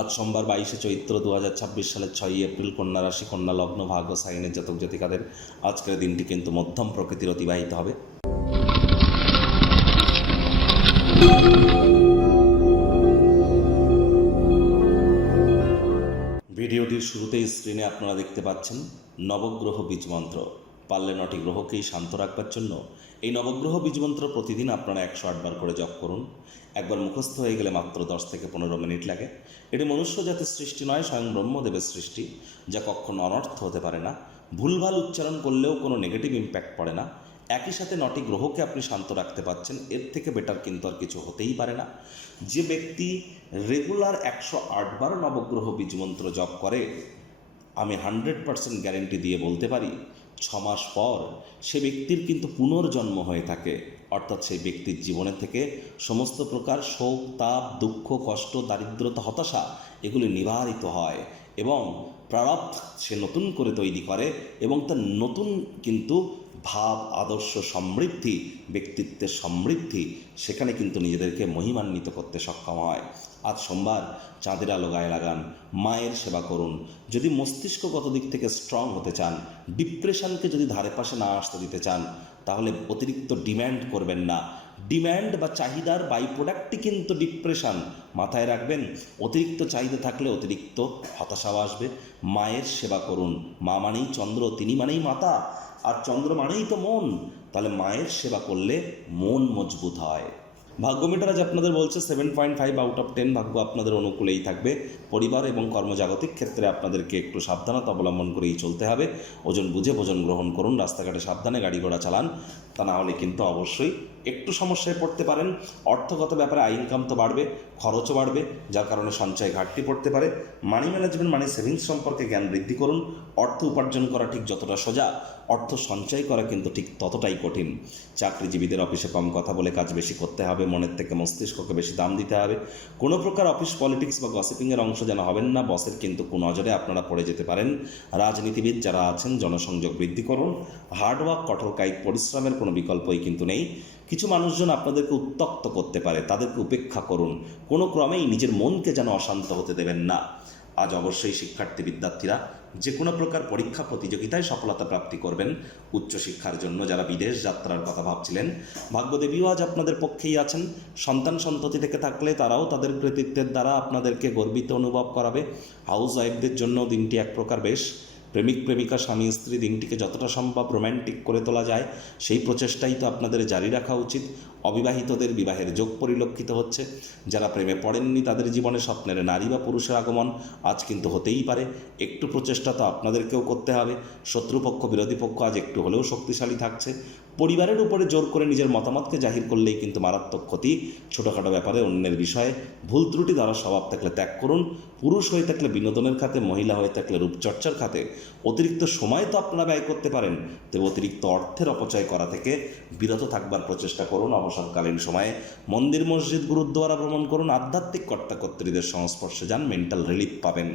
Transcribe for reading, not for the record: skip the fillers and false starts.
আজ সোমবার 22শে চৈত্র 2026 সালের 6ই এপ্রিল, কন্যা রাশি, কন্যা লগ্ন, ভাগ্য সাইনের জাতক জাতিকাদের আজকের দিনটি কিন্তু মধ্যম প্রকৃতির অতিবাহিত হবে। ভিডিওটির শুরুতেই স্ক্রিনে আপনারা দেখতে পাচ্ছেন নবগ্রহ বীজমন্ত্র। পারলে 9টি গ্রহকেই শান্ত রাখবার জন্য এই নবগ্রহ বীজমন্ত্র প্রতিদিন আপনারা 108 বার করে জপ করুন। একবার মুখস্থ হয়ে গেলে মাত্র 10 থেকে 15 মিনিট লাগে। এটি মনুষ্য জাতির সৃষ্টি নয়, স্বয়ং ব্রহ্মদেবের সৃষ্টি, যা কখনো অনর্থ হতে পারে না। ভুলভাল উচ্চারণ করলেও কোনো নেগেটিভ ইম্প্যাক্ট পড়ে না। একই সাথে 9টি গ্রহকে আপনি শান্ত রাখতে পারছেন, এর থেকে বেটার কিন্তু আর কিছু হতেই পারে না। যে ব্যক্তি রেগুলার 108 বার নবগ্রহ বীজমন্ত্র জপ করে, আমি 100% গ্যারেন্টি দিয়ে বলতে পারি 6 মাস পর সে ব্যক্তির কিন্তু পুনর্জন্ম হয়ে থাকে। অর্থাৎ সেই ব্যক্তির জীবনে থেকে সমস্ত প্রকার শোক, তাপ, দুঃখ, কষ্ট, দারিদ্রতা, হতাশা এগুলি নিবারিত হয় এবং প্রারব্ধ সে নতুন করে তৈরি করে এবং তার নতুন কিন্তু ভাব, আদর্শ, সমৃদ্ধি, ব্যক্তিত্বের সমৃদ্ধি সেখানে কিন্তু নিজেদেরকে মহিমান্বিত করতে সক্ষম হয়। আজ সোমবার, চাঁদের আলো গায়ে লাগান, মায়ের সেবা করুন। যদি মস্তিষ্কগত দিক থেকে স্ট্রং হতে চান, ডিপ্রেশনকে যদি ধারে পাশে না আসতে দিতে চান, তাহলে অতিরিক্ত ডিম্যান্ড করবেন না। ডিম্যান্ড বা চাহিদার বাই প্রোডাক্টই কিন্তু ডিপ্রেশন, মাথায় রাখবেন। অতিরিক্ত চাহিদা থাকলে অতিরিক্ত হতাশাও আসবে। মায়ের সেবা করুন। মা মানেই চন্দ্র, তিনি মানেই মাতা, আর চন্দ্র মানেই তো মন। তাহলে মায়ের সেবা করলে মন মজবুত হয়। ভাগ্য মিটার আজ আপনাদের বলছে 7.5 আউট অফ 10 ভাগ্য আপনাদের অনুকূলেই থাকবে। পরিবার এবং কর্মজাগতিক ক্ষেত্রে আপনাদেরকে একটু সাবধানতা অবলম্বন করেই চলতে হবে। ওজন বুঝে ভোজন গ্রহণ করুন। রাস্তাঘাটে সাবধানে গাড়ি ঘোড়া চালান, তা না হলে কিন্তু অবশ্যই একটু সমস্যায় পড়তে পারেন। অর্থগত ব্যাপারে ইনকাম তো বাড়বে, খরচও বাড়বে, যার কারণে সঞ্চয় ঘাটতি পড়তে পারে। মানি ম্যানেজমেন্ট, মানি সেভিংস সম্পর্কে জ্ঞান বৃদ্ধি করুন। অর্থ উপার্জন করা ঠিক যতটা সোজা, অর্থ সঞ্চয় করা কিন্তু ঠিক ততটাই কঠিন। চাকরিজীবীদের অফিসে কম কথা বলে কাজ বেশি করতে হবে, মনের থেকে মস্তিষ্ককে বেশি দাম দিতে হবে। কোনো প্রকার অফিস পলিটিক্স বা গসিপিংয়ের অংশ যেন হবেন না, বসের কিন্তু কুনজরে আপনারা পড়ে যেতে পারেন। রাজনীতিবিদ যারা আছেন, জনসংযোগ বৃদ্ধি করুন। হার্ডওয়ার্ক, কঠোর কায়িক পরিশ্রমের কোনো বিকল্পই কিন্তু নেই। কিছু মানুষজন আপনাদেরকে উত্ত্যক্ত করতে পারে, তাদেরকে উপেক্ষা করুন। কোনো ক্রমেই নিজের মনকে যেন অশান্ত হতে দেবেন না। আজ অবশ্যই শিক্ষার্থী বিদ্যার্থীরা যে কোনো প্রকার পরীক্ষা প্রতিযোগিতায় সফলতা প্রাপ্তি করবেন। উচ্চশিক্ষার জন্য যারা বিদেশ যাত্রার কথা ভাবছিলেন, ভাগ্যদেবীও আজ আপনাদের পক্ষেই আছেন। সন্তান সন্ততি থেকে থাকলে তারাও তাদের কৃতিত্বের দ্বারা আপনাদেরকে গর্বিত অনুভব করাবে। হাউস ওয়াইফদের জন্য দিনটি এক প্রকার বেশ। প্রেমিক প্রেমিকা, স্বামী স্ত্রী দিনটিকে যতটা সম্ভব রোম্যান্টিক করে তোলা যায় সেই প্রচেষ্টাই তো আপনাদের জারি রাখা উচিত। অবিবাহিতদের বিবাহের যোগ পরিলক্ষিত হচ্ছে। যারা প্রেমে পড়েননি তাদের জীবনে স্বপ্নের নারী বা পুরুষের আগমন আজ কিন্তু হতেই পারে। একটু প্রচেষ্টা তো আপনাদেরকেও করতে হবে। শত্রুপক্ষ, বিরোধী পক্ষ আজ একটু হলেও শক্তিশালী থাকছে। পরিবারের উপরে জোর করে নিজের মতামতকে জাহির করলেই কিন্তু মারাত্মক ক্ষতি। ছোটোখাটো ব্যাপারে অন্যের বিষয়ে ভুল ত্রুটি দ্বারা স্বভাব থাকলে ত্যাগ করুন। পুরুষ হয়ে থাকলে বিনোদনের খাতে, মহিলা হয়ে থাকলে রূপচর্চার খাতে অতিরিক্ত সময় তো আপনারা ব্যয় করতে পারেন, তবে অতিরিক্ত অর্থের অপচয় করা থেকে বিরত থাকবার প্রচেষ্টা করুন। অবসরকালীন সময়ে মন্দির, মসজিদ, গুরুদ্বারা ভ্রমণ করুন। আধ্যাত্মিক কর্তাকর্ত্রীদের সংস্পর্শে যান, মেন্টাল রিলিফ পাবেন।